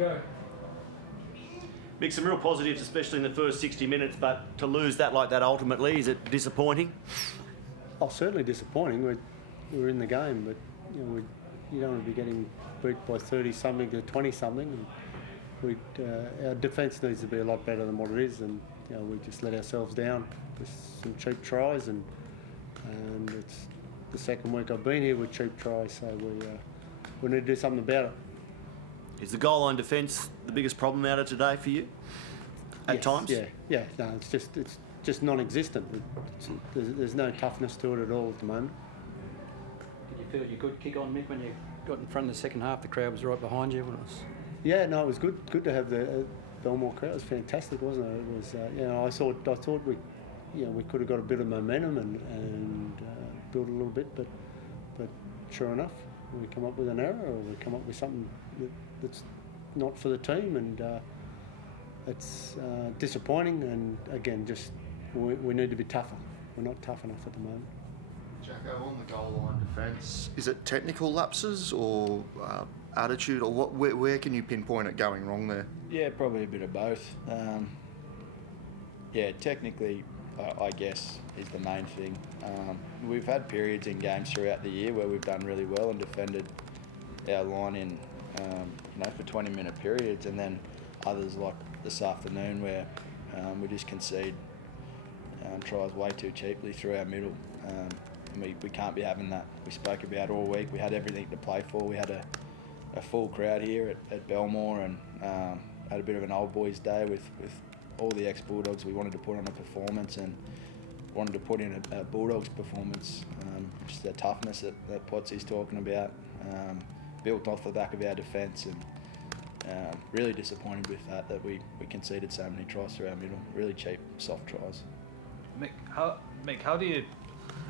Go. Mick, some real positives, especially in the first 60 minutes, but to lose that like that ultimately, is it disappointing? Oh, certainly disappointing. We're in the game, but you don't want to be getting beat by 30-something to 20-something. Our defence needs to be a lot better than what it is, and we just let ourselves down with some cheap tries, and it's the second week I've been here with cheap tries, so we need to do something about it. Is the goal line defence the biggest problem out of today for you? At times? Yeah. No, it's just non-existent. There's no toughness to it at all at the moment. Did you feel you could kick on, Mick, when you got in front of the second half? The crowd was right behind you. Yeah, no, it was good. Good to have the Belmore crowd. It was fantastic, wasn't it? It was. I thought we could have got a bit of momentum and built a little bit, but sure enough, we come up with an error, or we come up with something that's not for the team, and it's disappointing. And again, just we need to be tougher. We're not tough enough at the moment. Jacko, on the goal line defence, is it technical lapses or attitude, or what? Where can you pinpoint it going wrong there? Yeah, probably a bit of both. Technically, I guess, is the main thing. We've had periods in games throughout the year where we've done really well and defended our line in, for 20-minute periods, and then others like this afternoon where we just concede tries way too cheaply through our middle. We can't be having that. We spoke about all week. We had everything to play for. We had a full crowd here at Belmore, and had a bit of an old boys' day with all the ex-Bulldogs. We wanted to put on a performance and wanted to put in a Bulldogs performance. Just the toughness that Potsy's talking about, built off the back of our defence, and really disappointed with that we conceded so many tries through our middle. Really cheap, soft tries. Mick, how do you...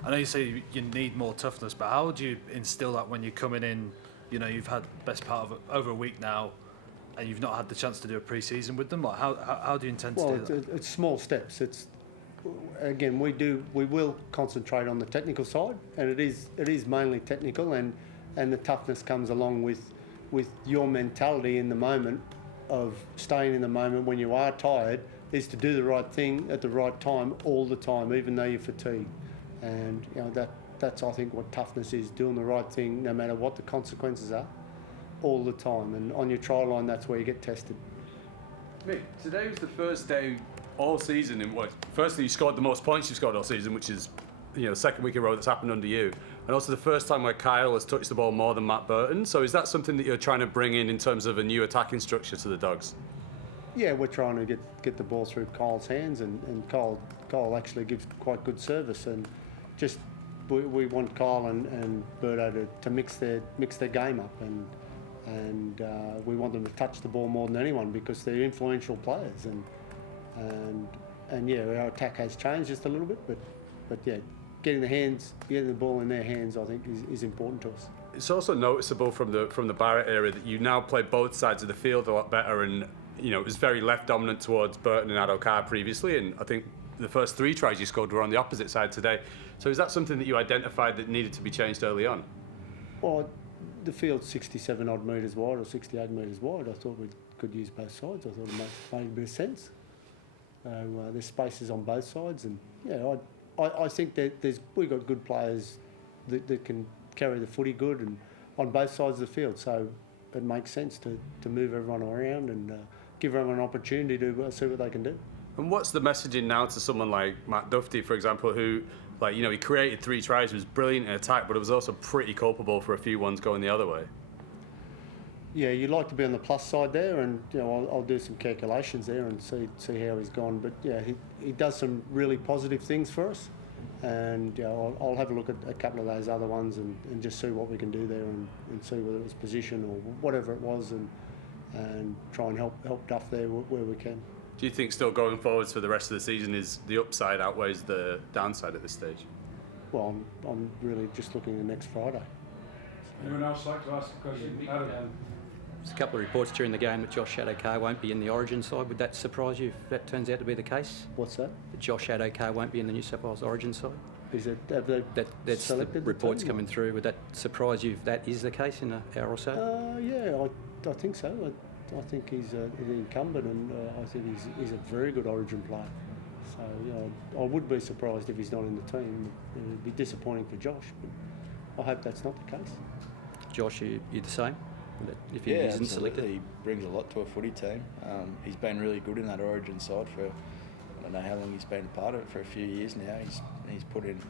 I know you say you need more toughness, but how would you instill that when you're coming in? You've had the best part of over a week now, and you've not had the chance to do a pre-season with them. Like, how do you intend to do that? It's small steps. Again, we will concentrate on the technical side, and it is mainly technical, and the toughness comes along with your mentality in the moment of staying in the moment when you are tired, is to do the right thing at the right time all the time, even though you're fatigued. And that's I think what toughness is, doing the right thing no matter what the consequences are, all the time. And on your try line, that's where you get tested. Mick, today was the first day all season in what? Firstly, you scored the most points you've scored all season, which is the second week in a row that's happened under you, and also the first time where Kyle has touched the ball more than Matt Burton. So is that something that you're trying to bring in terms of a new attacking structure to the Dogs? Yeah, we're trying to get the ball through Kyle's hands, and Kyle actually gives quite good service, and just we want Kyle and Birdo to mix their game up, and we want them to touch the ball more than anyone because they're influential players, and yeah, our attack has changed just a little bit, but yeah, getting the ball in their hands, I think is important to us. It's also noticeable from the Barrett era that you now play both sides of the field a lot better, and it was very left dominant towards Burton and Addo-Carr previously, and I think the first 3 tries you scored were on the opposite side today. So is that something that you identified that needed to be changed early on? Well, the field's 67 odd metres wide or 68 metres wide. I thought we could use both sides. I thought it made a bit of sense. There's spaces on both sides, and yeah, I think that we've got good players that can carry the footy good and on both sides of the field. So it makes sense to move everyone around and give everyone an opportunity to see what they can do. And what's the messaging now to someone like Matt Duffy, for example, who, he created 3 tries, was brilliant in attack, but it was also pretty culpable for a few ones going the other way? Yeah, you'd like to be on the plus side there, and I'll do some calculations there and see how he's gone. But yeah, he does some really positive things for us, and I'll have a look at a couple of those other ones and just see what we can do there and see whether it was position or whatever it was, and try and help Duff there where we can. Do you think still going forwards for the rest of the season is the upside outweighs the downside at this stage? Well, I'm really just looking at next Friday. Anyone else like to ask a question? There's a couple of reports during the game that Josh Addo-Carr won't be in the Origin side. Would that surprise you if that turns out to be the case? What's that? That Josh Addo-Carr won't be in the New South Wales Origin side? Is it, have they that's selected the reports coming through. Would that surprise you if that is the case in an hour or so? Yeah, I think so. I think he's an incumbent, and I think he's a very good Origin player. So I would be surprised if he's not in the team. It'd be disappointing for Josh, but I hope that's not the case. Josh, you the same? If he Yeah, isn't absolutely. selected? He brings a lot to a footy team. He's been really good in that Origin side for, I don't know how long he's been a part of it, for a few years now. He's put in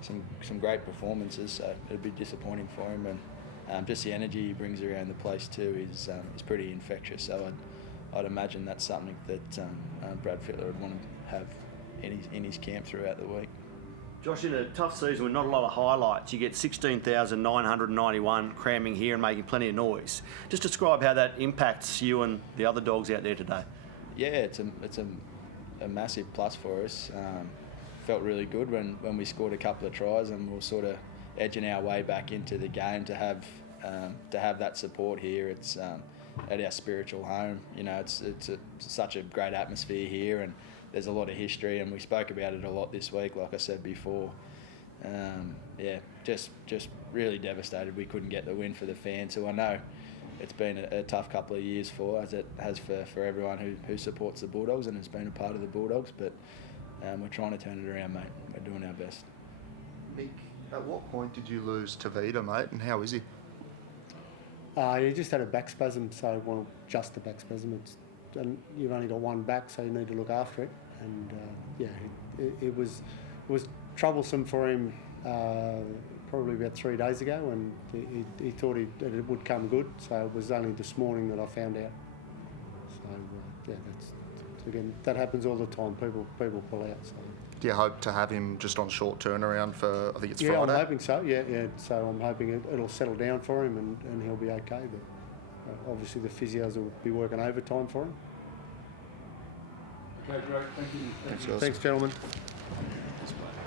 some great performances, so it'd be disappointing for him. And just the energy he brings around the place too is pretty infectious. So I'd imagine that's something that Brad Fittler would want to have in his camp throughout the week. Josh, in a tough season with not a lot of highlights, you get 16,991 cramming here and making plenty of noise. Just describe how that impacts you and the other dogs out there today. Yeah, it's a massive plus for us. Felt really good when we scored a couple of tries, and we were sort of edging our way back into the game to have that support here. It's at our spiritual home. It's such a great atmosphere here, and there's a lot of history, and we spoke about it a lot this week, like I said before. Just really devastated we couldn't get the win for the fans, who I know it's been a tough couple of years for, as it has for everyone who supports the Bulldogs and has been a part of the Bulldogs, but we're trying to turn it around, mate. We're doing our best. Nick, at what point did you lose Tavita, mate, and how is he? He just had a back spasm, so just a back spasm. And you've only got one back, so you need to look after it. And it was troublesome for him probably about 3 days ago, and he thought that it would come good. So it was only this morning that I found out. So that happens all the time. People pull out. So. Do you hope to have him just on short turnaround for, I think it's Yeah, Friday? I'm hoping so. Yeah. So I'm hoping it'll settle down for him and he'll be okay. But obviously the physios will be working overtime for him. Okay, great. Thank you. Thanks, guys. Thanks, gentlemen.